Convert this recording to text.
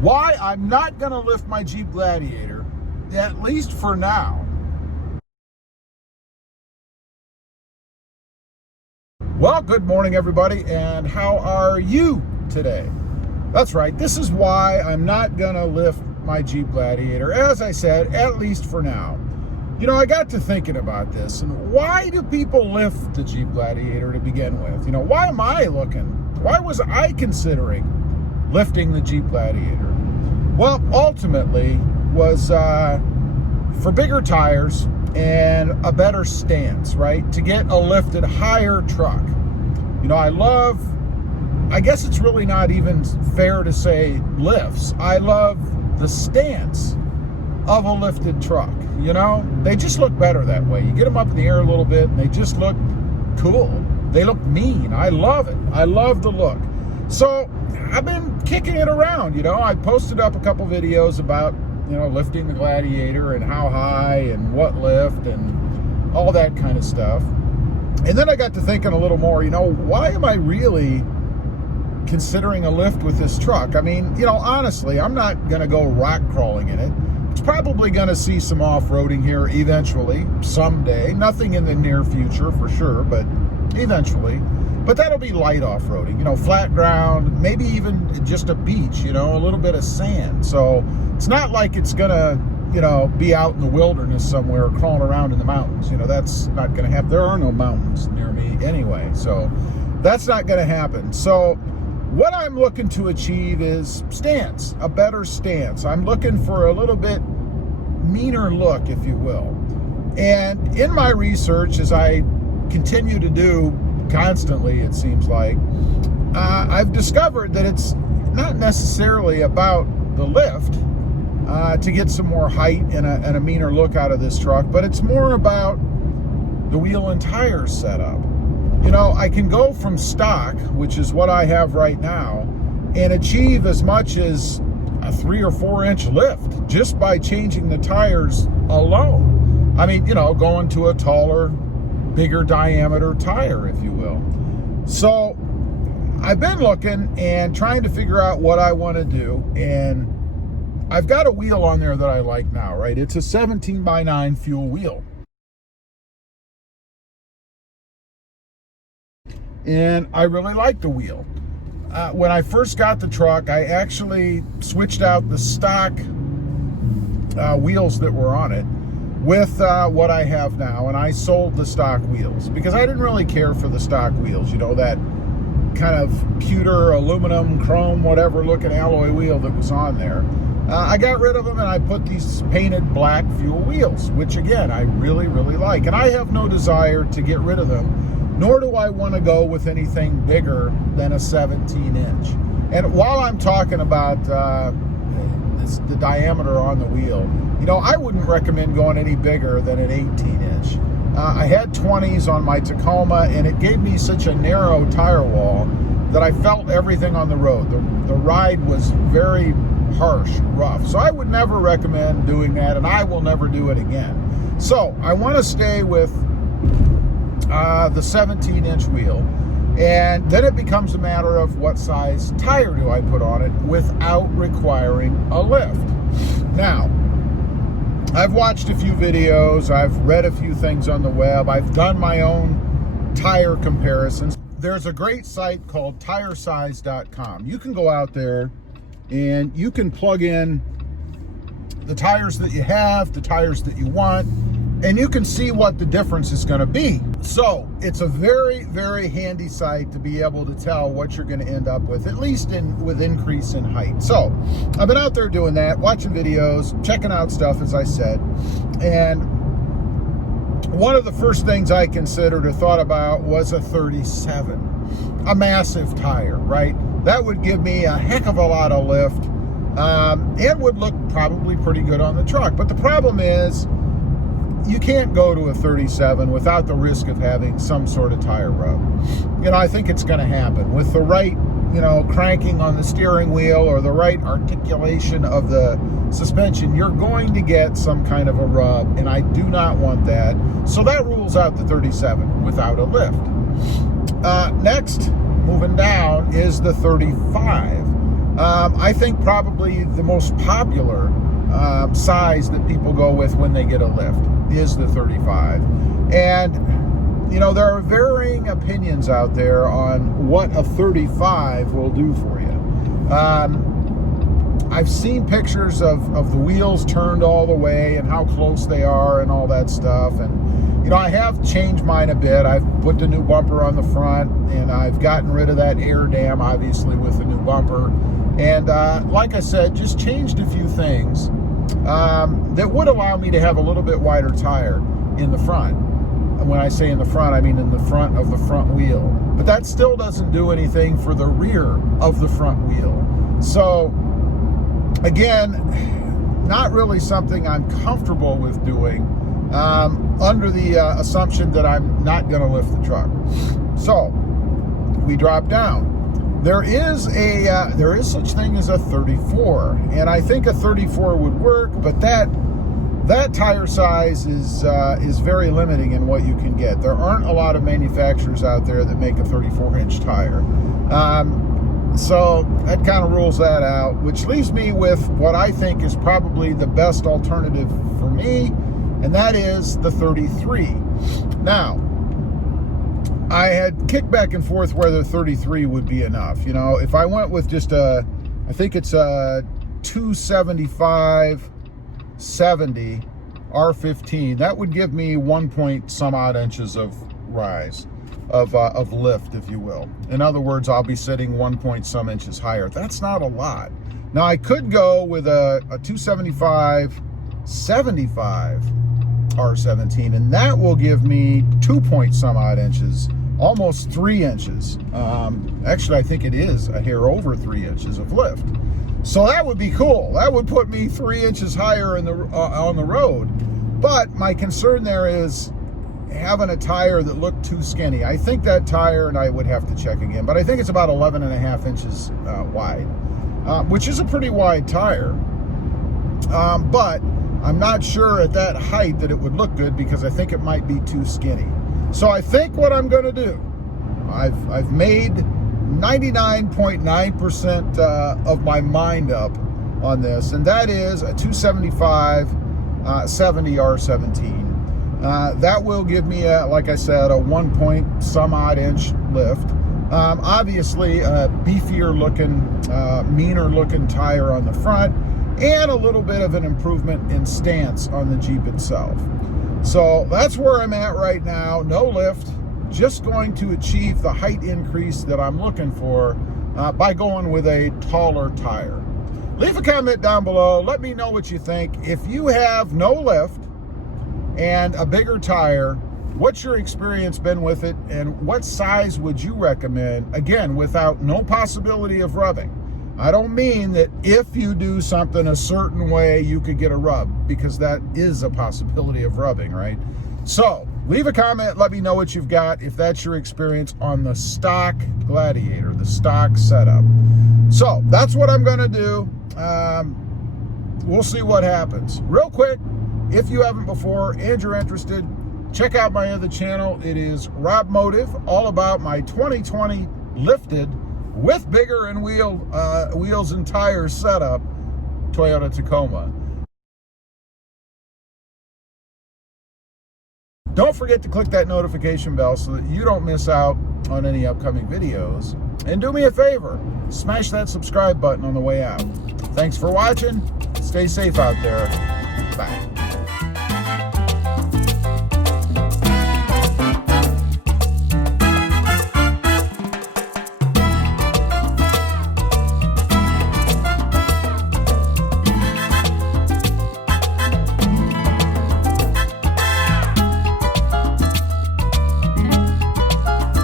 Why I'm not going to lift my Jeep Gladiator, at least for now. Well, good morning, everybody, and how are you today? That's right, this is why I'm not going to lift my Jeep Gladiator, as I said, at least for now. You know, I got to thinking about this, and why do people lift the Jeep Gladiator to begin with? You know, why am I looking? Why was I considering lifting the Jeep Gladiator? Well, ultimately was for bigger tires and a better stance, right? To get a lifted higher truck. You know, I guess it's really not even fair to say lifts. I love the stance of a lifted truck. You know, they just look better that way. You get them up in the air a little bit and they just look cool. They look mean. I love it. I love the look. So I've been kicking it around. You know, I posted up a couple videos about, you know, lifting the Gladiator and how high and what lift and all that kind of stuff. And then I got to thinking a little more, you know, why am I really considering a lift with this truck? I mean, you know, honestly, I'm not going to go rock crawling in it. It's probably going to see some off-roading here eventually, someday. Nothing in the near future for sure, but eventually. But that'll be light off-roading, you know, flat ground, maybe even just a beach, you know, a little bit of sand. So it's not like it's going to, you know, be out in the wilderness somewhere crawling around in the mountains. You know, that's not going to happen. There are no mountains near me anyway, so that's not going to happen. So what I'm looking to achieve is stance, a better stance. I'm looking for a little bit meaner look, if you will. And in my research, as I continue to do constantly, it seems like, I've discovered that it's not necessarily about the lift to get some more height and a meaner look out of this truck, but it's more about the wheel and tire setup. You know, I can go from stock, which is what I have right now, and achieve as much as a 3 or 4 inch lift just by changing the tires alone. I mean, you know, going to a taller, bigger diameter tire, if you will. So I've been looking and trying to figure out what I want to do, and I've got a wheel on there that I like now, right? It's a 17x9 fuel wheel. And I really like the wheel. When I first got the truck, I actually switched out the stock wheels that were on it with what I have now, and I sold the stock wheels because I didn't really care for the stock wheels, you know, that kind of pewter, aluminum, chrome, whatever looking alloy wheel that was on there. I got rid of them and I put these painted black fuel wheels, which again, I really, really like. And I have no desire to get rid of them, nor do I want to go with anything bigger than a 17-inch. And while I'm talking about the diameter on the wheel, you know, I wouldn't recommend going any bigger than an 18-inch. I had 20s on my Tacoma, and it gave me such a narrow tire wall that I felt everything on the road. The ride was very harsh, rough. So I would never recommend doing that, and I will never do it again. So I want to stay with the 17-inch wheel, and then it becomes a matter of what size tire do I put on it without requiring a lift. Now, I've watched a few videos, I've read a few things on the web, I've done my own tire comparisons. There's a great site called TireSize.com. You can go out there and you can plug in the tires that you have, the tires that you want, and you can see what the difference is going to be. So it's a very, very handy site to be able to tell what you're going to end up with, at least with increase in height. So I've been out there doing that, watching videos, checking out stuff, as I said. And one of the first things I considered or thought about was a 37, a massive tire, right? That would give me a heck of a lot of lift and would look probably pretty good on the truck. But the problem is, you can't go to a 37 without the risk of having some sort of tire rub. You know, I think it's going to happen with the right, you know, cranking on the steering wheel or the right articulation of the suspension. You're going to get some kind of a rub, and I do not want that. So that rules out the 37 without a lift. Next, moving down, is the 35. I think probably the most popular size that people go with when they get a lift is the 35. And, you know, there are varying opinions out there on what a 35 will do for you. I've seen pictures of the wheels turned all the way and how close they are and all that stuff. And, you know, I have changed mine a bit. I've put the new bumper on the front, and I've gotten rid of that air dam, obviously, with the new bumper. And like I said, just changed a few things that would allow me to have a little bit wider tire in the front. And when I say in the front, I mean in the front of the front wheel. But that still doesn't do anything for the rear of the front wheel. So, again, not really something I'm comfortable with doing under the assumption that I'm not going to lift the truck. So, we drop down. There is such thing as a 34, and I think a 34 would work, but that tire size is very limiting in what you can get. There aren't a lot of manufacturers out there that make a 34-inch tire. So that kind of rules that out, which leaves me with what I think is probably the best alternative for me, and that is the 33. Now, I had kicked back and forth whether 33 would be enough. You know, if I went with just I think it's a 275/70 R15, that would give me 1 point some odd inches of rise, of lift, if you will. In other words, I'll be sitting 1 point some inches higher. That's not a lot. Now, I could go with a 275/75 R17, and that will give me 2 point some odd inches, almost 3 inches. Actually, I think it is a hair over 3 inches of lift. So that would be cool. That would put me 3 inches higher on the road. But my concern there is having a tire that looked too skinny. I think that tire, and I would have to check again, but I think it's about 11.5 inches wide, which is a pretty wide tire. But I'm not sure at that height that it would look good, because I think it might be too skinny. So I think what I'm going to do, I've made 99.9% of my mind up on this, and that is a 275/70 R17. That will give me, like I said, a 1 point some odd inch lift. Obviously, a beefier looking, meaner looking tire on the front, and a little bit of an improvement in stance on the Jeep itself. So that's where I'm at right now. No lift, just going to achieve the height increase that I'm looking for by going with a taller tire. Leave a comment down below. Let me know what you think. If you have no lift and a bigger tire, what's your experience been with it, and what size would you recommend? Again, without no possibility of rubbing. I don't mean that if you do something a certain way, you could get a rub, because that is a possibility of rubbing, right? So leave a comment. Let me know what you've got, if that's your experience on the stock Gladiator, the stock setup. So that's what I'm going to do. We'll see what happens. Real quick, if you haven't before and you're interested, check out my other channel. It is Rob Motive, all about my 2020 lifted with bigger and wheels and tires setup Toyota Tacoma. Don't forget to click that notification bell so that you don't miss out on any upcoming videos. And do me a favor, smash that subscribe button on the way out. Thanks for watching. Stay safe out there. Bye.